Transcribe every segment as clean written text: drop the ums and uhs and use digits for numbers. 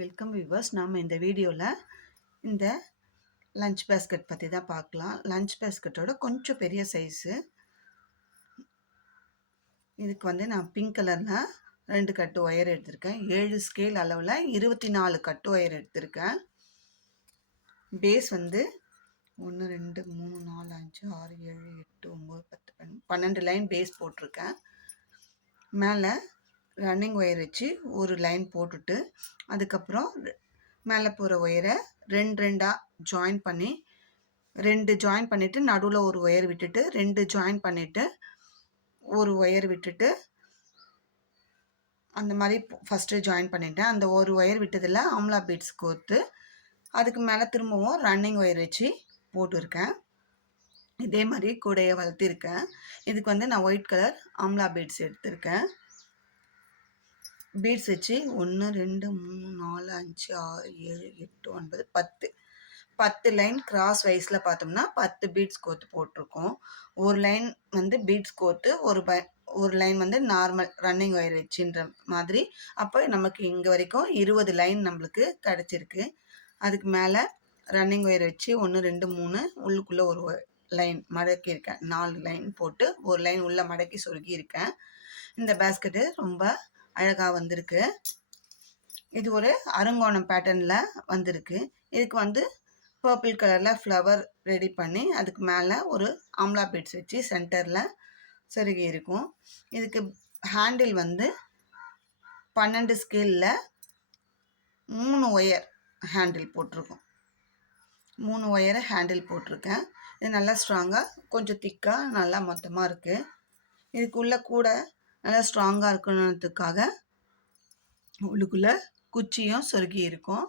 Welcome viewers. நாம் இந்த வீடியோவில் இந்த லஞ்ச் பேஸ்கெட் பற்றி தான் பார்க்கலாம். லஞ்ச் பேஸ்கெட்டோட கொஞ்சம் பெரிய சைஸு. இதுக்கு நான் பிங்க் கலரில் 2 கட்டு ஒயர் எடுத்திருக்கேன். 7 ஸ்கேல் அளவில் 24 கட்டு ஒயர் எடுத்திருக்கேன். பேஸ் 1 2 3 4 5 6 7 8 9 10 12 லைன் பேஸ் போட்டிருக்கேன். மேலே ரன்னிங் ஒயர் வச்சு ஒரு லைன் போட்டுட்டு அதுக்கப்புறம் மேலே போகிற ஒயரை ரெண்டாக ஜாயின் பண்ணி 2 ஜாயின் பண்ணிவிட்டு நடுவில் ஒரு ஒயர் விட்டுட்டு 2 ஜாயின் பண்ணிவிட்டு ஒரு ஒயர் விட்டுட்டு அந்த மாதிரி ஃபஸ்ட்டு ஜாயின் பண்ணிட்டேன். அந்த ஒரு ஒயர் விட்டதில் ஆம்லா பீட்ஸ் கோர்த்து அதுக்கு மேலே திரும்பவும் ரன்னிங் ஒயர் வச்சு போட்டிருக்கேன். இதே மாதிரி கூடையை வளர்த்திருக்கேன். இதுக்கு நான் ஒயிட் கலர் ஆம்லா பீட்ஸ் எடுத்திருக்கேன். பீட்ஸ் வச்சு 1 2 3 4 5 6 7 8 9 10 லைன் கிராஸ் வைஸில் பார்த்தோம்னா 10 பீட்ஸ் கோர்த்து போட்டிருக்கோம். ஒரு லைன் பீட்ஸ் கோர்த்து ஒரு லைன் நார்மல் ரன்னிங் ஒயர் வச்சுன்ற மாதிரி. அப்போ நமக்கு இங்கே வரைக்கும் 20 லைன் நம்மளுக்கு கிடச்சிருக்கு. அதுக்கு மேலே ரன்னிங் ஒயர் வச்சு 1 2 3 உள்ளுக்குள்ளே ஒரு லைன் மடக்கி இருக்கேன். 4 லைன் போட்டு ஒரு லைன் உள்ளே மடக்கி சொருகி இருக்கேன். இந்த பேஸ்கெட்டு ரொம்ப அழகாக வந்திருக்கு. இது ஒரு அருங்கோணம் பேட்டர்னில் வந்திருக்கு. இதுக்கு பர்பிள் கலரில் ஃப்ளவர் ரெடி பண்ணி அதுக்கு மேலே ஒரு ஆம்லா பீட்ஸ் வச்சு சென்டரில் சொருகி இருக்கும். இதுக்கு ஹேண்டில் 12 ஸ்கேலில் 3 ஒயர் ஹேண்டில் போட்டிருக்கோம். 3 ஒயரை ஹேண்டில் போட்டிருக்கேன். இது நல்லா ஸ்ட்ராங்காக கொஞ்சம் திக்காக நல்லா மொத்தமாக இருக்குது. இதுக்குள்ளே கூட நல்லா ஸ்ட்ராங்காக இருக்கணுன்றதுக்காக உள்ளுக்குள்ளே குச்சியும் சொருகி இருக்கும்.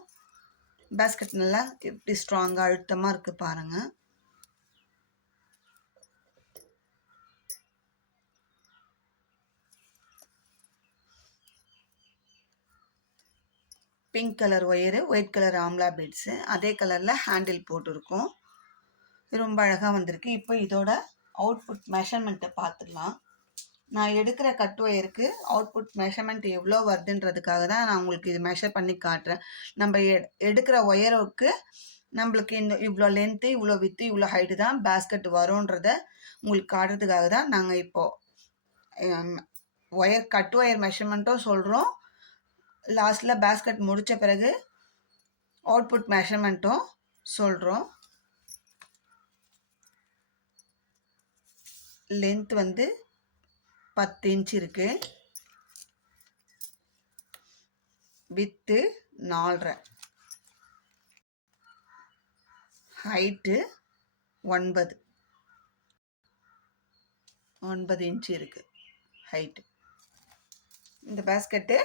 பேஸ்கெட் நல்லா எப்படி ஸ்ட்ராங்காக அழுத்தமாக இருக்குது பாருங்கள். Pink colour wire, white colour amla beads, அதே கலரில் ஹேண்டில் போட்டிருக்கோம். இது ரொம்ப அழகாக வந்திருக்கு. இப்போ இதோட அவுட்புட் மெஷர்மெண்ட்டை பார்த்துடலாம். நான் எடுக்கிற கட் ஒயருக்கு அவுட்புட் மெஷர்மெண்ட் எவ்வளோ வருதுன்றதுக்காக தான் நான் உங்களுக்கு இது மெஷர் பண்ணி காட்டுறேன். நம்ம எடுக்கிற ஒயருக்கு நம்மளுக்கு இவ்வளோ லென்த்து, இவ்வளோ வித்து, இவ்வளோ ஹைட்டு தான் பேஸ்கெட் வரும்ன்றத உங்களுக்கு காட்டுறதுக்காக தான் நாங்கள் இப்போது கட் ஒயர் மெஷர்மெண்ட்டும் சொல்கிறோம். லாஸ்ட்டில் பேஸ்கெட் முடித்த பிறகு அவுட்புட் மெஷர்மெண்ட்டும் சொல்கிறோம். லென்த் 10 இன்ச் இருக்குது. வித்து 4.5, ஹைட்டு 9 இன்ச் இருக்குது ஹைட்டு. இந்த பேஸ்கெட்டு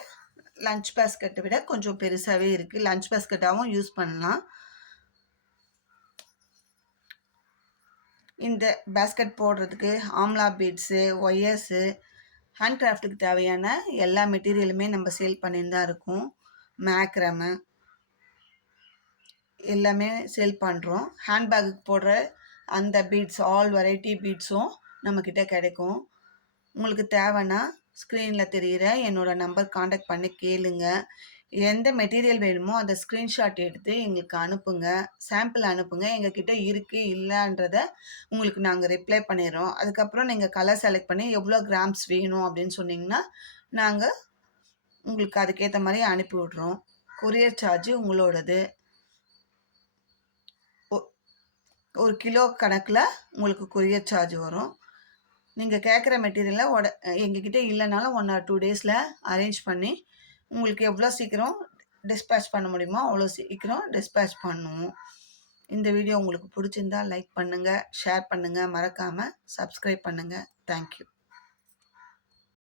லஞ்ச் பேஸ்கெட்டை விட கொஞ்சம் பெருசாகவே இருக்குது. லஞ்ச் பேஸ்கெட்டாகவும் யூஸ் பண்ணலாம். இந்த பேஸ்கெட் போடுறதுக்கு ஆம்லா பீட்ஸு, ஒயர்ஸு, ஹேண்ட் கிராஃப்ட்டுக்கு தேவையான எல்லா மெட்டீரியலுமே நம்ம சேல் பண்ணின்னு தான் இருக்கோம். மேக்ரமு எல்லாமே சேல் பண்ணுறோம். ஹேண்ட்பேக்குக்கு போடுற அந்த பீட்ஸ், ஆல் வெரைட்டி பீட்ஸும் நம்மக்கிட்ட கிடைக்கும். உங்களுக்கு தேவைன்னா ஸ்க்ரீனில் தெரிகிற என்னோடய நம்பர் காண்டாக்ட் பண்ணி கேளுங்க. எந்த மெட்டீரியல் வேணுமோ அதை ஸ்க்ரீன்ஷாட் எடுத்து எங்களுக்கு அனுப்புங்க, சாம்பிள் அனுப்புங்க. எங்ககிட்ட இருக்குது இல்லைன்றத உங்களுக்கு நாங்கள் ரிப்ளை பண்ணிடுறோம். அதுக்கப்புறம் நீங்கள் கலர் செலக்ட் பண்ணி எவ்வளோ கிராம்ஸ் வேணும் அப்படின்னு சொன்னிங்கன்னா நாங்கள் உங்களுக்கு அதுக்கேற்ற மாதிரி அனுப்பி விட்றோம். கொரியர் சார்ஜு உங்களோடது. ஒரு கிலோ கணக்கில் உங்களுக்கு கொரியர் சார்ஜ் வரும். நீங்கள் கேட்குற மெட்டீரியலை எங்ககிட்ட இல்லைனாலும் 1 or 2 டேஸில் அரேஞ்ச் பண்ணி உங்களுக்கு எவ்வளோ சீக்கிரம் டிஸ்பேச் பண்ண முடியுமோ அவ்வளோ சீக்கிரம் டிஸ்பேச் பண்ணுவோம். இந்த வீடியோ உங்களுக்கு பிடிச்சிருந்தால் லைக் பண்ணுங்கள், ஷேர் பண்ணுங்கள், மறக்காமல் சப்ஸ்கிரைப் பண்ணுங்கள். தேங்க்யூ.